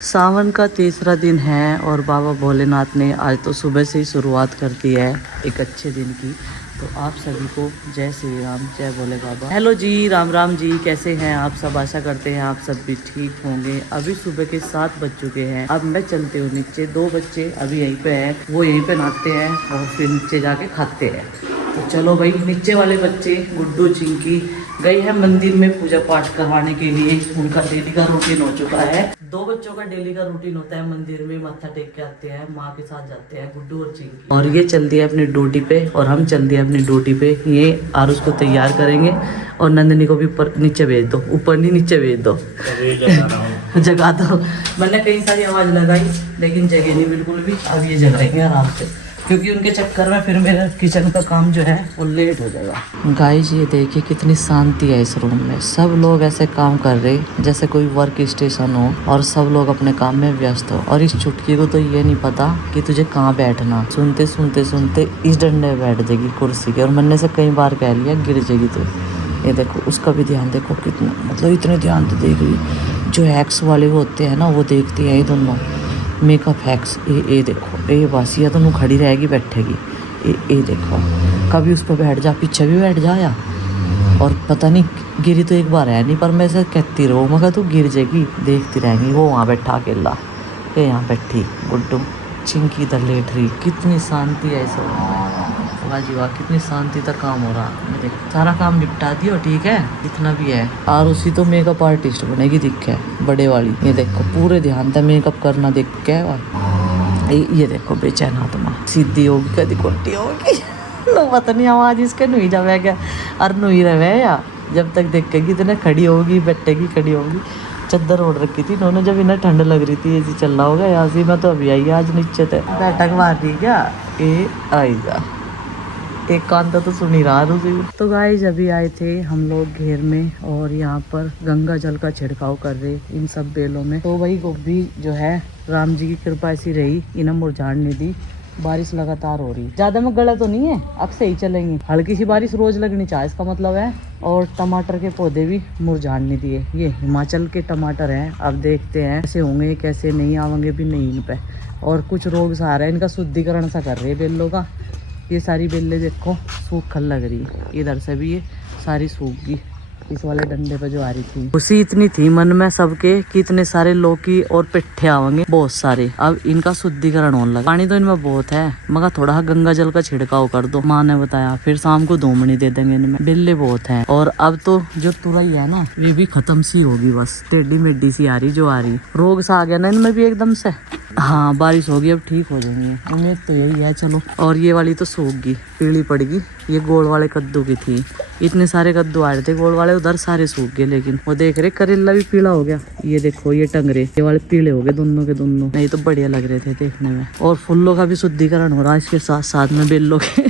सावन का तीसरा दिन है और बाबा भोलेनाथ ने आज तो सुबह से ही शुरुआत कर दी है एक अच्छे दिन की। तो आप सभी को जय श्री राम, जय भोले बाबा। हेलो जी, राम राम जी, कैसे हैं आप सब? आशा करते हैं आप सब भी ठीक होंगे। अभी सुबह के 7 बज चुके हैं। अब मैं चलती हूँ नीचे। 2 बच्चे अभी यहीं पे हैं, वो यहीं पे नहाते हैं और फिर नीचे जाके खाते हैं। तो चलो भाई, नीचे वाले बच्चे गुड्डू चिंकी गए हैं मंदिर में पूजा पाठ करवाने के लिए। उनका डेली का रूटीन हो चुका है। 2 बच्चों का डेली का रूटीन होता है, मंदिर में माथा टेक के आते हैं, माँ के साथ जाते हैं गुड्डू और चिंकी। और ये चल दिए अपनी ड्यूटी पे और हम चल दिए अपनी ड्यूटी पे। ये आरुष को तैयार करेंगे और नंदनी को भी नीचे भेज दो, ऊपर नहीं नीचे भेज दो। जगा दो। मैंने कई सारी आवाज लगाई लेकिन जगह नहीं बिल्कुल भी। अब ये जगाएंगे आराम से, क्योंकि उनके चक्कर में फिर मेरा किचन का काम जो है वो लेट हो जाएगा। गाइस ये देखिए कितनी शांति है इस रूम में। सब लोग ऐसे काम कर रहे जैसे कोई वर्क स्टेशन हो और सब लोग अपने काम में व्यस्त हो। और इस चुटकी को तो ये नहीं पता कि तुझे कहाँ बैठना। सुनते सुनते सुनते इस डंडे में बैठ जाएगी कुर्सी के। और मैंने से कई बार कह लिया गिर जाएगी। तो ये देखो, उसका भी ध्यान देखो कितना, मतलब इतने ध्यान तो देख रही। जो हैक्स वाले होते हैं ना वो देखती है ये दोनों मेकअप हैक्स। ये देखो, ये बासिया तो खड़ी रहेगी बैठेगी। ये देखो, कभी उस पर बैठ जा, पीछे भी बैठ जा या। और पता नहीं गिरी तो एक बार है नहीं, पर मैं ऐसे कहती रहूँ मगर तू गिर जाएगी। देखती रहेंगी। वो वहाँ बैठा अकेला, ये यहाँ बैठी गुड्डू चिंकी इधर लेट रही। कितनी शांति है इस रूम में। वाह जी वाह, कितनी शांति तक काम हो रहा। मैं देख सारा काम निपटा दियो, ठीक है इतना भी है। और उसी तो मेकअप आर्टिस्ट बनेगी दिख है बड़े वाली। ये देखो पूरे ध्यान से मेकअप करना दिख के। ये देखो बेचैन आत्मा सीधी होगी कभी कोटी होगी। लोग पता नहीं आवाज इसके नुई जावे क्या और नुई रहे या। जब तक देखेगी इतने खड़ी होगी बैठेगी खड़ी होगी। चद्दर ओढ़ रखी थी इन्होंने, जब इन्हें ठंड लग रही थी ऐसी चल रहा होगा यहाँ से। मैं तो अभी आई आज नीचे थे, बैठक मार दी क्या। ये आएगा एक कान तो सुन ही रहा उसी। तो गाइस अभी आए थे हम लोग घेर में और यहाँ पर गंगा जल का छिड़काव कर रहे इन सब बेलों में। तो वही गोभी जो है राम जी की कृपा ऐसी रही, इन्हें मुरझाड़ नहीं दी। बारिश लगातार हो रही, ज्यादा में गला तो नहीं है, अब सही चलेंगी। हल्की सी बारिश रोज लगनी चाहिए इसका मतलब है। और टमाटर के पौधे भी मुरझाड़ नहीं दिए। ये हिमाचल के टमाटर हैं, अब देखते हैं कैसे होंगे कैसे नहीं, आवेंगे भी नहीं इन पे। और कुछ रोग सा आ रहा है, इनका शुद्धिकरण सा कर रहे हैं बेलों का। ये सारी बेलें देखो सूखल लग रही है, इधर से भी ये सारी सूख गई। इस वाले डंडे पे जो आ रही थी उसी इतनी थी मन में सबके कि इतने सारे लौकी और पिट्ठे आवेंगे बहुत सारे। अब इनका शुद्धिकरण होने लगा। पानी तो इनमें बहुत है मगर थोड़ा गंगा जल का छिड़काव कर दो, माँ ने बताया। फिर शाम को धूमनी दे देंगे इनमें। बिल्ले बहुत हैं। और अब तो जो तुरई है ना ये भी खत्म सी होगी, बस टेढ़ी मेढ़ी सी आ रही जो आ रही। रोग सा आ गया ना इनमें भी एकदम से। हाँ बारिश होगी अब ठीक हो जाएंगे, उम्मीद तो यही है। चलो, और ये वाली तो सूख गई, पीली पड़गी। ये गोल वाले कद्दू की थी, इतने सारे कद्दू आ रहे थे गोल वाले, उधर सारे सूख गए। लेकिन वो देख रहे करेला भी पीला हो गया। ये देखो ये टंगरे ये वाले पीले हो गए दोनों के दोनों। नहीं तो बढ़िया लग रहे थे देखने में। और फूलों का भी शुद्धिकरण हो रहा है इसके साथ साथ में बेलों के।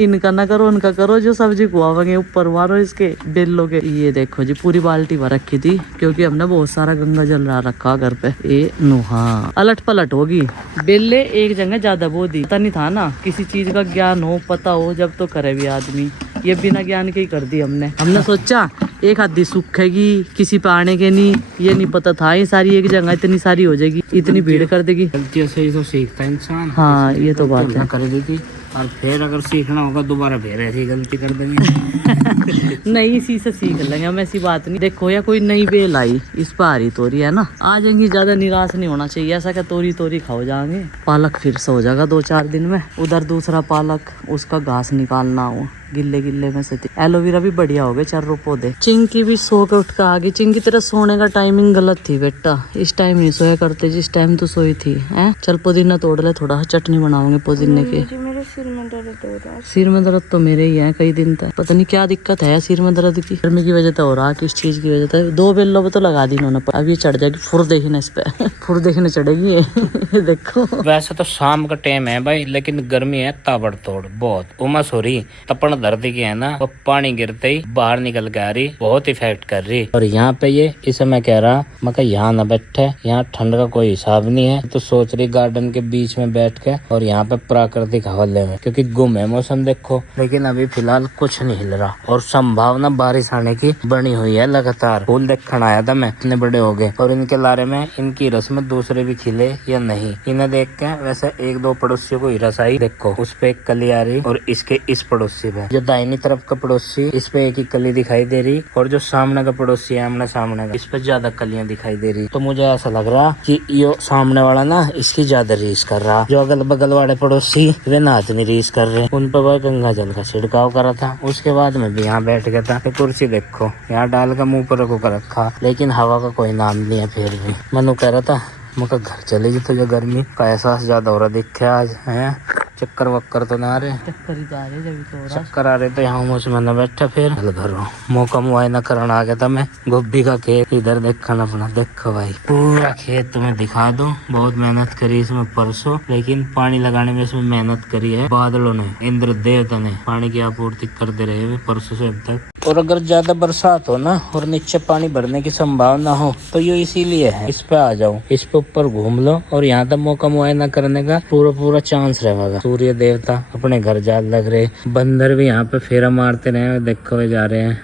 इनका ना करो उनका करो, जो सब्जी खुआवेंगे ऊपर मारो इसके बेलों के। ये देखो जी पूरी बाल्टी भर रखी थी क्योंकि हमने बहुत सारा गंगा जल रहा रखा घर पे। ये नुहा अलट पलट होगी। बेले एक जगह ज्यादा बोधी पता नहीं था ना, किसी चीज का ज्ञान हो पता हो जब तो करे भी आदमी। ये बिना ज्ञान के ही कर दी हमने सोचा एक आधी सूखेगी किसी पे आने के नहीं, ये नहीं पता था ये सारी एक जगह इतनी सारी हो जाएगी, इतनी भीड़ कर देगी। गलतियों से ही तो सीखता है इंसान। हाँ ये तो बात है। कर देती और फिर अगर सीखना होगा दोबारा फिर ऐसी गलती कर देंगे। नहीं इसी से सीख लेंगे हम, ऐसी बात नहीं। देखो या कोई नई बेल आई इस पर आ रही तोरी है ना, आ जाएंगी। ज्यादा निराश नहीं होना चाहिए, ऐसा क्या तोरी तोरी खाओ जाएंगे। पालक फिर से हो जाएगा 2-4 दिन में। उधर दूसरा पालक, उसका घास निकालना हो गिल्ले गिल्ले में से। एलोवेरा भी बढ़िया हो गए 4 पौधे। चिंकी भी सो के उठ कर आ गई। चिंकी तेरा सोने का टाइमिंग गलत थी बेटा, इस टाइम नहीं सोया करते जिस टाइम तू सोई थी है। चल पुदीना तोड़ ले, थोड़ा चटनी बनाओगे पुदीने की। मेरे सिर में दर्द हो रहा है। सिर में दर्द तो मेरे ही है कई दिन तक, पता नहीं क्या दिक्कत है सिर में दर्द की। गर्मी की वजह से हो रहा, किस चीज की वजह से। 2 बेलों पे तो लगा दी इन्होंने, अब ये चढ़ जाएगी फुर देखने इस पे। फुर देखने चढ़ेगी ये। देखो वैसे तो शाम का टाइम है भाई, लेकिन गर्मी है ताबड़तोड़ बहुत। उमस हो रही, तपन धरती की है ना, वो पानी गिरते ही बाहर निकल के आ रही, बहुत इफेक्ट कर रही। और यहाँ पे ये इसे मैं कह रहा मैं यहाँ ना बैठे, यहाँ ठंड का कोई हिसाब नहीं है। तो सोच रही गार्डन के बीच में बैठ के और यहाँ पे प्राकृतिक हवा ले, क्योंकि क्योंकि गुम है मौसम देखो, लेकिन अभी फिलहाल कुछ नहीं हिल रहा और संभावना बारिश आने की बनी हुई है लगातार। फूल देखने आया था मैं, इतने बड़े हो गए और इनके लारे में इनकी रस में दूसरे भी खिले या नहीं, इन्हें देख के वैसे एक दो पड़ोसियों को ही रस आई। देखो उस पे एक कली आ रही और इसके इस पड़ोसी पे, जो दाहिनी तरफ का पड़ोसी, इस पे एक ही कली दिखाई दे रही और जो सामने का पड़ोसी है आमने सामने का, इस पे ज्यादा कलियां दिखाई दे रही। तो मुझे ऐसा लग रहा कि ये सामने वाला ना इसकी ज्यादा रीस कर रहा, जो अगल बगल वाले पड़ोसी वे नाच नहीं रीस कर रहे, उन पर वह गंगा जल का छिड़काव करा था। उसके बाद में भी यहाँ बैठ गया था। कुर्सी देखो यहाँ डाल का मुंह पर रखो कर रखा, लेकिन हवा का कोई नाम नहीं है। फिर भी मनु कह रहा था मुझे घर चलेगी, तो जो गर्मी का एहसास ज्यादा हो रहा दिखे आज है। चक्कर वक्कर तो ना आ रहे, चक्कर ही तो आ रहे, जब तो चक्कर आ रहे तो यहाँ मौसम में न बैठा। फिर घर मौका मुआयना करना आ गया था मैं। गोभी का खेत इधर देखना अपना, देखो भाई पूरा खेत तुम्हें दिखा दूं। बहुत मेहनत करी इसमें परसों, लेकिन पानी लगाने में इसमें मेहनत करी है बादलों ने, इंद्र देवता ने पानी की आपूर्ति करते रहे परसों से अब तक। और अगर ज्यादा बरसात हो ना और नीचे पानी भरने की संभावना हो तो ये इसीलिए है। इस पे आ जाओ, इस पे ऊपर घूम लो और यहाँ तक मौका मुआयना करने का पूरा चांस रहेगा। सूर्य देवता अपने घर जा लग रहे, बंदर भी यहाँ पे फेरा मारते रहे, देखो वे जा रहे हैं।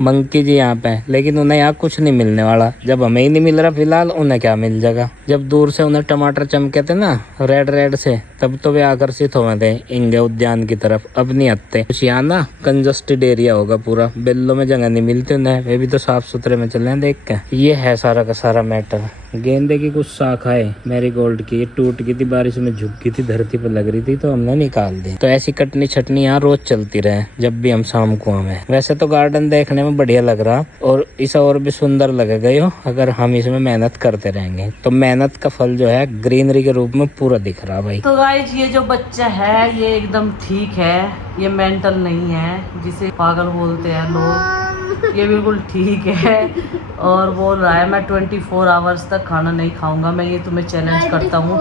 मंकी जी यहाँ पे, लेकिन उन्हें यहाँ कुछ नहीं मिलने वाला। जब हमें ही नहीं मिल रहा फिलहाल, उन्हें क्या मिल जाएगा। जब दूर से उन्हें टमाटर चमके थे ना रेड से, तब तो वे आकर्षित हुए थे इंगे उद्यान की तरफ। अब नहीं आते। कुछ यहाँ ना कंजस्टेड एरिया होगा पूरा, बेल्लो में जगह नहीं मिलती उन्हें, वे भी तो साफ सुथरे में चल रहे हैं देख के। ये है सारा का सारा मैटर। गेंदे की कुछ शाखाएं मैरीगोल्ड की टूट गई थी, बारिश में झुक गई थी, धरती पर लग रही थी तो हमने निकाल दी। तो ऐसी कटनी छटनी यहाँ रोज चलती रहे जब भी हम शाम को हमें। वैसे तो गार्डन देखने में बढ़िया लग रहा और इसे और भी सुंदर लगेगा यो अगर हम इसमें मेहनत करते रहेंगे। तो मेहनत का फल जो है ग्रीनरी के रूप में पूरा दिख रहा भाई। तो गाइस ये जो बच्चा है ये एकदम ठीक है, ये मेंटल नहीं है जिसे पागल बोलते हैं लोग। ये बिल्कुल ठीक है और बोल रहा है मैं 24 आवर्स तक खाना नहीं खाऊंगा। मैं ये तुम्हें चैलेंज करता हूँ।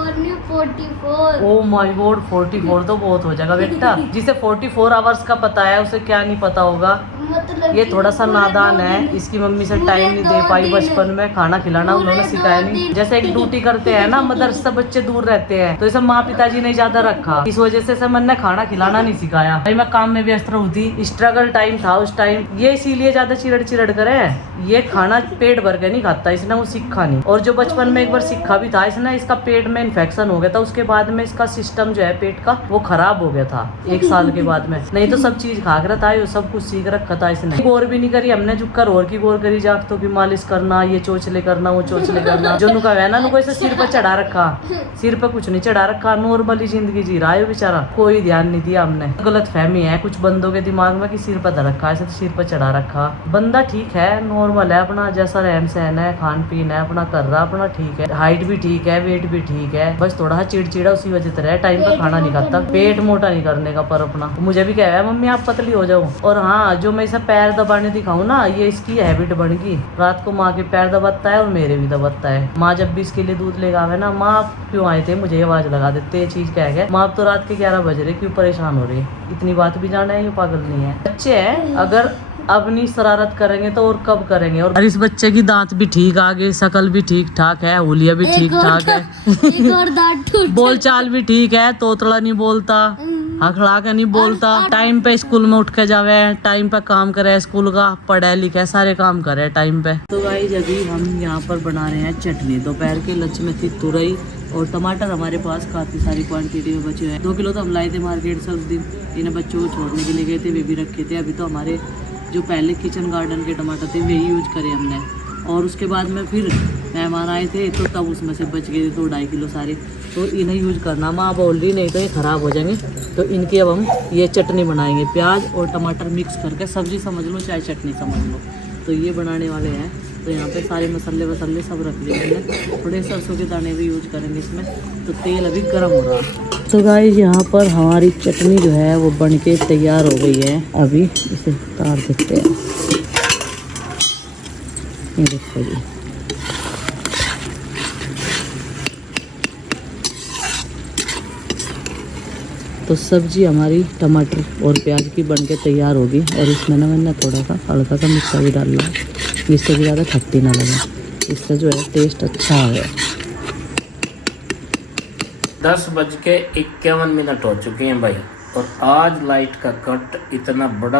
44 ओ माय गॉड 44 तो बहुत हो जाएगा बेटा। जिसे 44 आवर्स का पता है उसे क्या नहीं पता होगा। मतलब ये थोड़ा सा नादान है, इसकी मम्मी से टाइम नहीं दे पाई बचपन में, खाना खिलाना उन्होंने सिखाया नहीं। जैसे एक ड्यूटी करते हैं ना मदरसे से बच्चे दूर रहते हैं, तो इसे माँ पिताजी ने ज्यादा रखा, इस वजह से मैंने खाना खिलाना नहीं सिखाया। भाई मैं काम में व्यस्त रहती, स्ट्रगल टाइम था उस टाइम। ये इसीलिए ज्यादा चिड़चिड़ करे। ये खाना पेट भर के नहीं खाता, इसने वो सीखा नहीं। और जो बचपन में एक बार सीखा भी था इसने, इसका पेट में इन्फेक्शन हो गया था, उसके बाद में इसका सिस्टम जो है पेट का वो खराब हो गया था 1 साल के बाद में। नहीं तो सब चीज खा कर था, सब कुछ सीख रखा था इसने। गौर भी नहीं करी हमने, जो कर और की गौर करी जागतों की मालिश करना, ये चोचले करना, वो चोचले करना। जो नुका है ना नुको ऐसे सिर पर चढ़ा रखा, सिर पर कुछ नहीं चढ़ा रखा, नॉर्मली जिंदगी जी रहा है बेचारा, कोई ध्यान नहीं दिया हमने। गलत फहमी है कुछ बंदों के दिमाग में कि सिर पर धर रखा, ऐसे तो सिर पर चढ़ा रखा। बंदा ठीक है, नॉर्मल है, अपना जैसा रहन सहन है, खान पीन है अपना कर रहा, अपना ठीक है, हाइट भी ठीक है, वेट भी ठीक है, बस थोड़ा सा चिड़चिड़ा उसी वजह से रहा, टाइम पर खाना नहीं खाता, पेट मोटा नहीं करने का। पर अपना मुझे भी कह रहा है मम्मी आप पतली हो जाओ। और हाँ जो मैं इसे पैर दबाने दिखाऊं ना, ये इसकी हैबिट बन गई। रात को माँ के पैर दबाता है और मेरे भी दबाता है। माँ जब भी इसके लिए दूध लेगा आवे ना, माँ आप क्यों आए थे, मुझे आवाज लगा देते ये चीज कह गए, माँ अब तो रात के 11 बज रहे, क्यों परेशान हो रही, इतनी बात भी जाना है, ये पागल नहीं है। बच्चे हैं, अगर अपनी शरारत करेंगे तो और कब करेंगे। और इस बच्चे की दांत भी ठीक आ गए, शकल भी ठीक ठाक है, हुलिया भी ठीक ठाक है, एक और दांत टूट बोल चाल भी ठीक है, तोतला नहीं बोलता, हकड़ा के नहीं बोलता, टाइम पे स्कूल में उठ के जावे, टाइम पे काम करे, स्कूल का पढ़े लिखे सारे काम करे टाइम पे। तो गाइस अभी हम यहाँ पर बना रहे हैं चटनी। दोपहर के लंच में थी तुरई और टमाटर हमारे पास काफी सारी क्वांटिटी में बचे हैं। 2 किलो तो हम लाए थे मार्केट से उस दिन, इन्हें बच्चों को छोड़ने के लिए गए थे, वे भी रखे थे। अभी तो हमारे जो पहले किचन गार्डन के टमाटर थे वही यूज करे हमने, और उसके बाद में फिर मेहमान आए थे तो तब उसमें से बच गए थे 2-2.5 किलो सारे, तो इन्हें यूज करना। माँ बोल रही नहीं तो ये ख़राब हो जाएंगे, तो इनकी अब हम ये चटनी बनाएंगे, प्याज और टमाटर मिक्स करके, सब्जी समझ लो चाहे चटनी समझ लो, तो ये बनाने वाले हैं। तो यहाँ पे सारे मसाले वसाले सब रख लिए मैंने, थोड़े सरसों के दाने भी यूज करेंगे इसमें। तो तेल अभी गर्म हो रहा है। तो गाइस यहाँ पर हमारी चटनी जो है वो बन के तैयार हो गई है। अभी इसे उतार देते हैं, ये देखो जी। तो सब्जी हमारी टमाटर और प्याज की बन के तैयार होगी, और इसमें ना मैंने थोड़ा सा हल्का सा मिर्चा भी डालना है, जिससे भी ज़्यादा खट्टी ना लगे, इससे जो है टेस्ट अच्छा है। 10:51 हो चुके हैं भाई। और आज लाइट का कट इतना बड़ा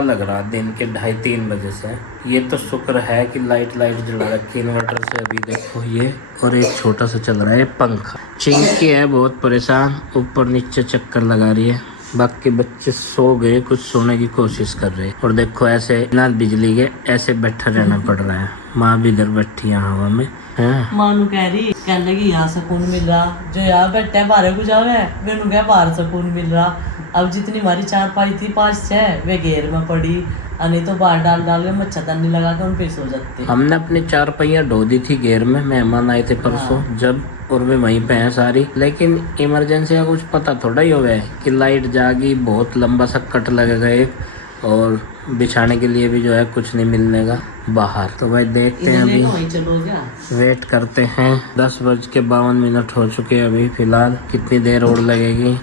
लग रहा दिन के 2:30-3 बजे से। ये तो शुक्र है कि लाइट जला रखी इन्वर्टर से। अभी देखो ये, और एक छोटा सा चल रहा है पंखा। चिंकी है बहुत परेशान, ऊपर नीचे चक्कर लगा रही है। बाकी बच्चे सो गए, कुछ सोने की कोशिश कर रहे हैं। और देखो ऐसे ना बिजली के ऐसे बैठा रहना पड़ रहा है। माँ भी इधर बैठी है हवा में है। मानू कह रही, कह लगी यहाँ सुकून मिल रहा, जो यहाँ बैठे बाहर को जावे मैनू क्या बाहर सुकून मिल रहा। अब जितनी हमारी 4 थी 5-6 वे घेर में पड़ी, नहीं तो बाहर डाल के मच्छरदानी लगा के उन पे सो जाते। हमने अपनी 4 पहिया ढो दी थी घेर में, मेहमान आए थे परसों जब, और वे वहीं पे हैं सारी। लेकिन इमरजेंसी का कुछ पता थोड़ा ही हो गया कि लाइट जागी, बहुत लंबा सा कट लगेगा एक, और बिछाने के लिए भी जो है कुछ नहीं मिलने का बाहर। तो भाई देखते हैं, अभी वेट करते हैं। 10:52 हो चुके हैं अभी फिलहाल। कितनी देर और लगेगी